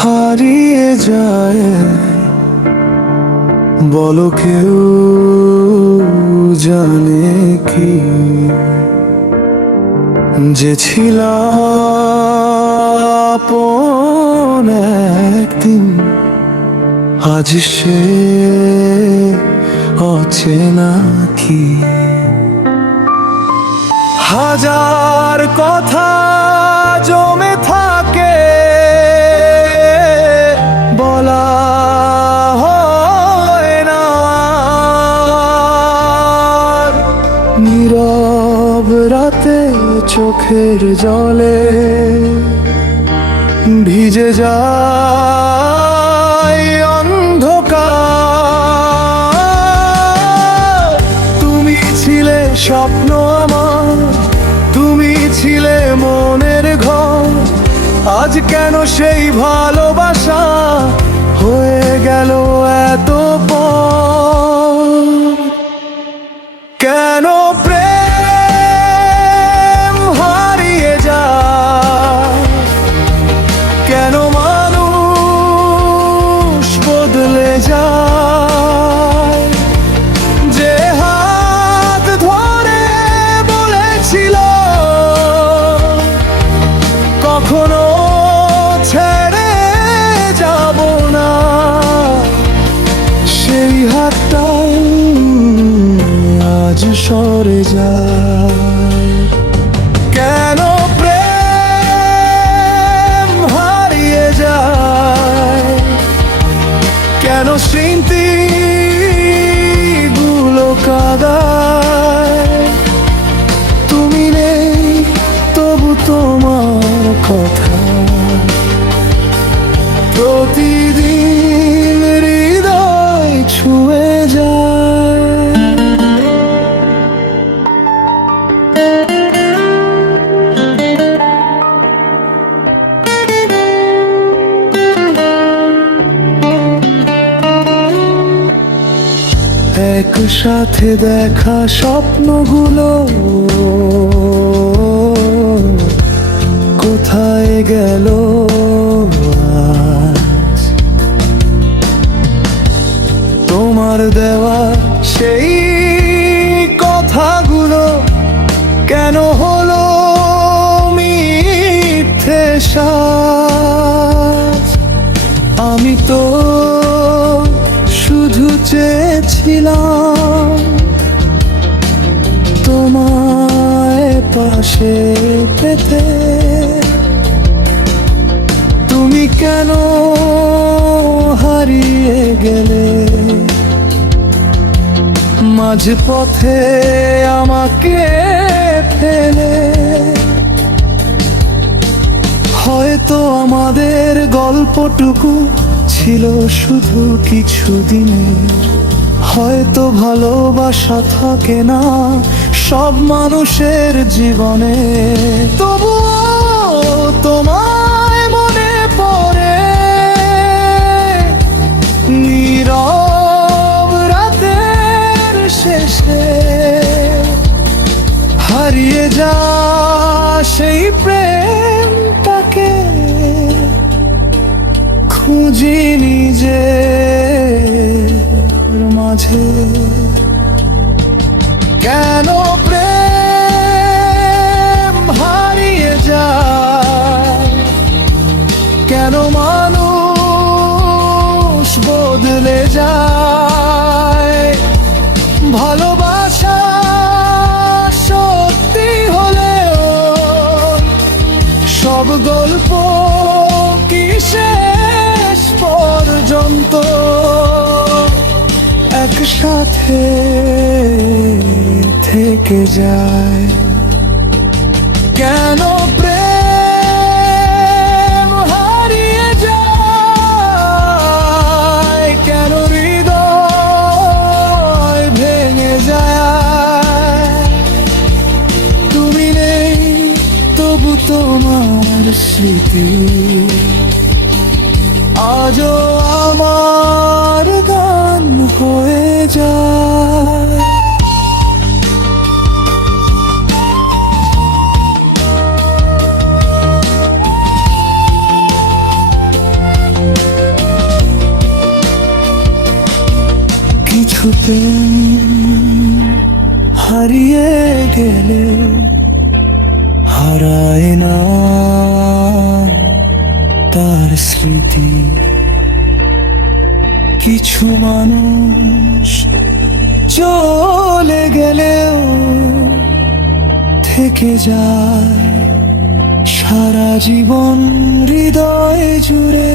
হারিয়ে যায়, বলো কেউ জানে কি যে ছিল আপন একদিন, আজ সে অচেনা কি। হাজার কথা জমে থাকে, বলা হয় না, নীরব রাতে চোখের জলে ভিজে যায় অন্ধকার। তুমি ছিলে স্বপ্ন আমার, তুমি ছিলে মনের ঘর, আজ কেন সেই ভালোবাসা হয়ে গেল এত পর। কেন প্রেম হারিয়ে যায়, কেন মানুষ বদলে যায়, যে হাত ধরে বলেছিল কখনো ছেড়ে যাব না, সেই হাতটাই আজ সরে যায়। কেন প্রেম হারিয়ে যায়, কেন স্মৃতিগুলো কাঁদায়, তুমি নেই তবু তোমার কথা প্রতিদিন হৃদয় ছুঁয়ে যায়। একসাথে দেখা স্বপ্নগুলো কোথায় গেল আজ, তোমার দেওয়া সেই কথাগুলো কেন হলো মিথ্যে সাজ। আমি তো শুধু চেয়েছিলাম তোমায় পাশে পেতে, তুমি কেন হারিয়ে গেলে মাঝ পথে আমাকে ফেলে। হয়তো আমাদের গল্পটুকু ছিল শুধু কিছুদিনের, হয়তো ভালোবাসা থাকে না সব মানুষের জীবনে, তবুও তোমায় মনে পড়ে নীরব রাতের শেষে। হারিয়ে যা সেই প্রেমটাকে খুঁজি নিজের মাঝে। কেন প্রেম হারিয়ে যায়, কেন মানুষ বদলে যায়, ভালোবাসা সত্যি হলেও সব গল্প কি শেষ পর্যন্ত একসাথে থেকে যায়। কেন প্রেম হারিয়ে যায়, কেন হৃদয় ভেঙে যায়, তুমি নেই তবু তোমার স্মৃতি আজও আমার গান হয়ে যায়। কিছু প্রেম হারিয়ে গেলেও হারায় না তার স্মৃতি। কিছু মানুষ চলে গেলেও থেকে যায় সারা জীবন হৃদয় জুড়ে।